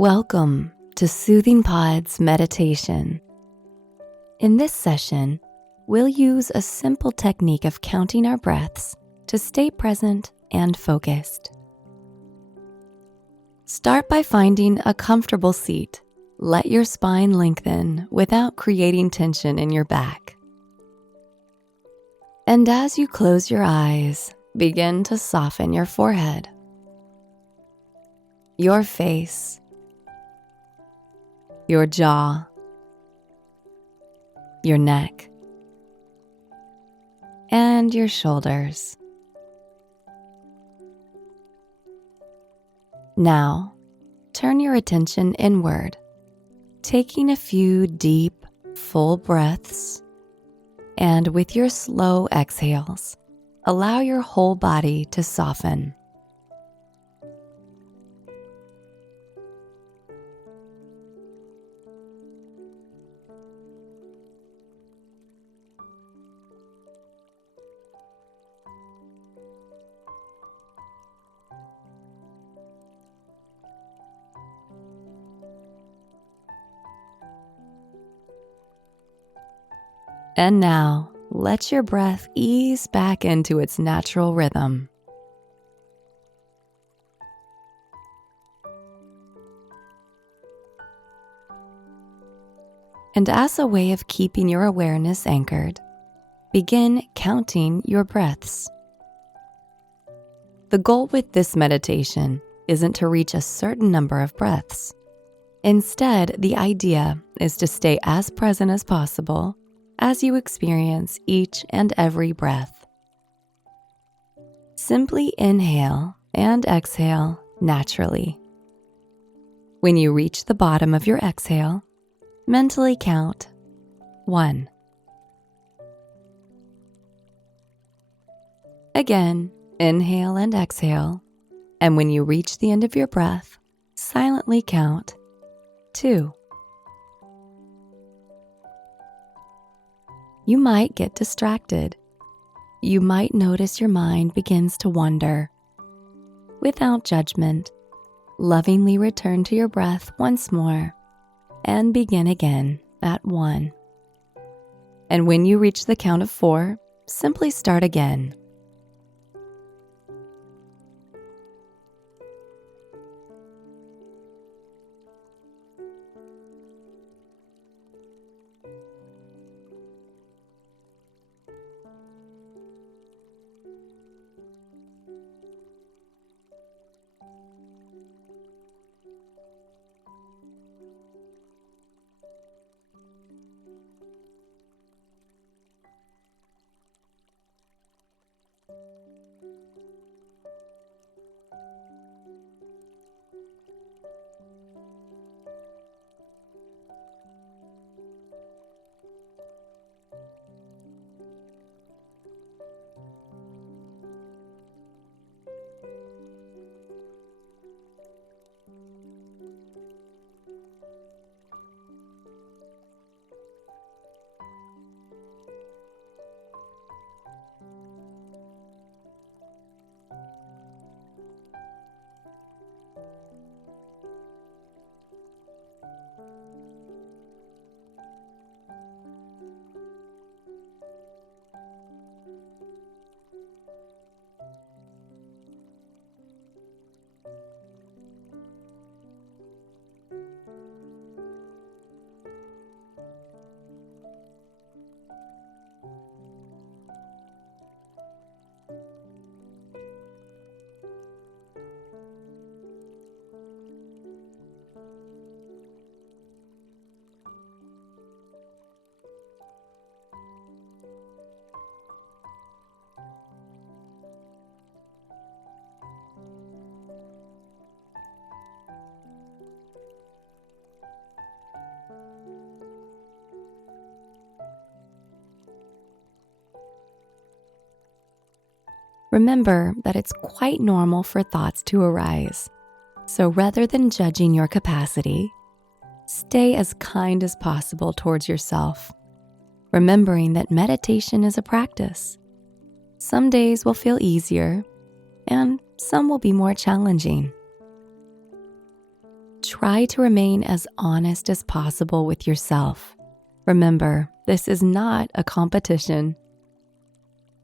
Welcome to Soothing Pod's meditation. In this session, we'll use a simple technique of counting our breaths to stay present and focused. Start by finding a comfortable seat. Let your spine lengthen without creating tension in your back. And as you close your eyes, begin to soften your forehead, your face, your jaw, your neck, and your shoulders. Now, turn your attention inward, taking a few deep, full breaths, and with your slow exhales, allow your whole body to soften. And now, let your breath ease back into its natural rhythm. And as a way of keeping your awareness anchored, begin counting your breaths. The goal with this meditation isn't to reach a certain number of breaths. Instead, the idea is to stay as present as possible as you experience each and every breath. Simply inhale and exhale naturally. When you reach the bottom of your exhale, mentally count 1. Again, inhale and exhale, and when you reach the end of your breath, silently count 2. You might get distracted. You might notice your mind begins to wander. Without judgment, lovingly return to your breath once more and begin again at 1. And when you reach the count of 4, simply start again. Remember that it's quite normal for thoughts to arise. So rather than judging your capacity, stay as kind as possible towards yourself, remembering that meditation is a practice. Some days will feel easier, and some will be more challenging. try to remain as honest as possible with yourself. Remember, this is not a competition.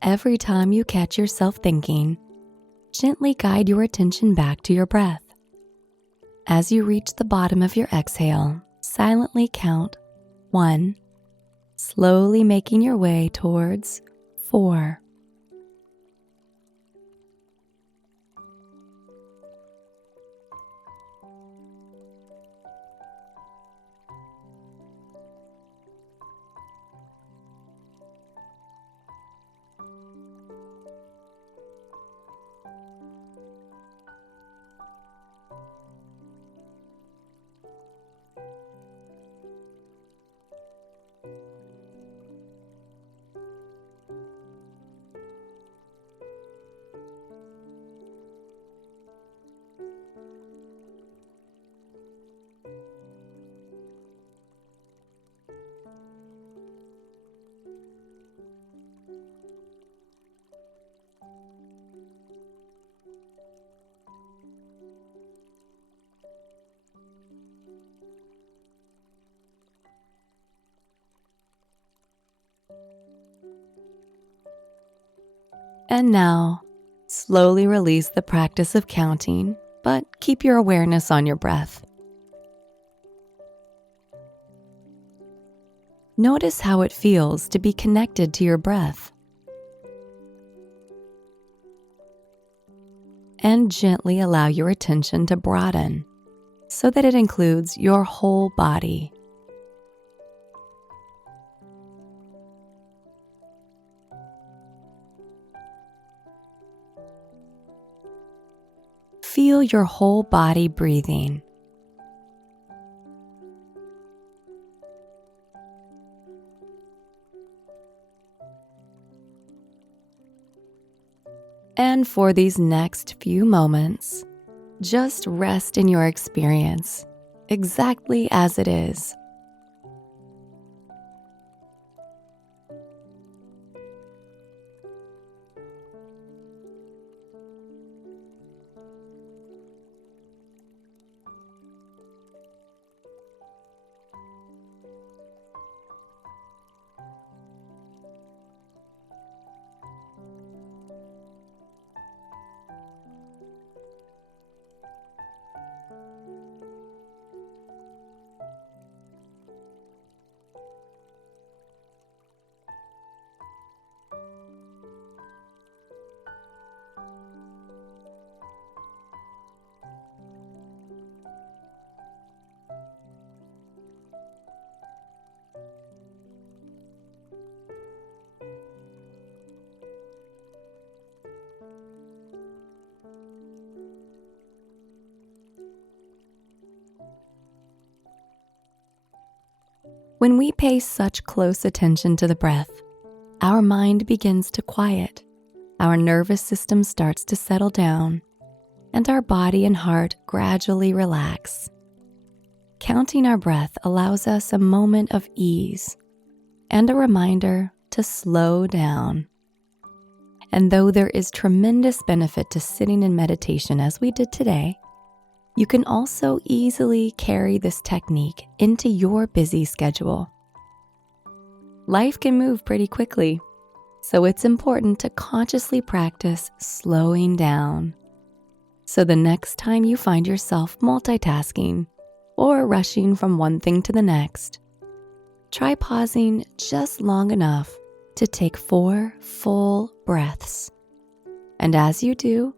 Every time you catch yourself thinking, gently guide your attention back to your breath. As you reach the bottom of your exhale, silently count 1, slowly making your way towards 4. And now, slowly release the practice of counting, but keep your awareness on your breath. Notice how it feels to be connected to your breath. And gently allow your attention to broaden so that it includes your whole body. Feel your whole body breathing. And for these next few moments, just rest in your experience, exactly as it is. When we pay such close attention to the breath, our mind begins to quiet, our nervous system starts to settle down, and our body and heart gradually relax. Counting our breath allows us a moment of ease and a reminder to slow down. And though there is tremendous benefit to sitting in meditation as we did today, you can also easily carry this technique into your busy schedule. Life can move pretty quickly, so it's important to consciously practice slowing down. So the next time you find yourself multitasking or rushing from one thing to the next, try pausing just long enough to take 4 full breaths. And as you do,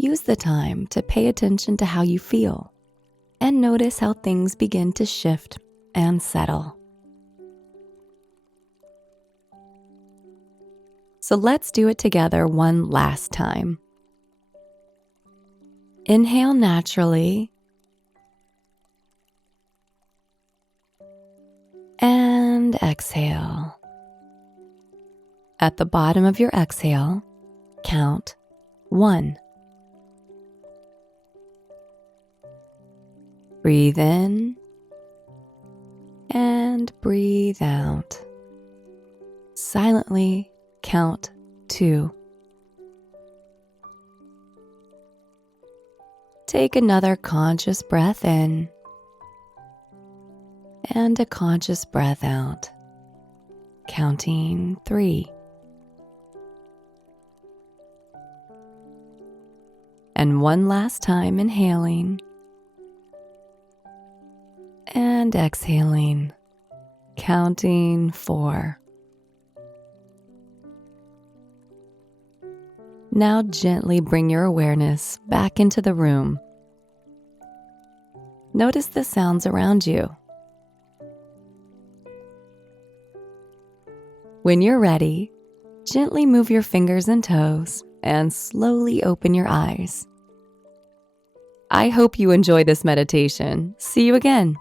use the time to pay attention to how you feel and notice how things begin to shift and settle. So let's do it together one last time. Inhale naturally and exhale. At the bottom of your exhale, count 1. Breathe in and breathe out. Silently count 2. Take another conscious breath in and a conscious breath out, counting 3. And one last time, inhaling and exhaling, counting 4. Now gently bring your awareness back into the room. Notice the sounds around you. When you're ready, gently move your fingers and toes and slowly open your eyes. I hope you enjoy this meditation. See you again.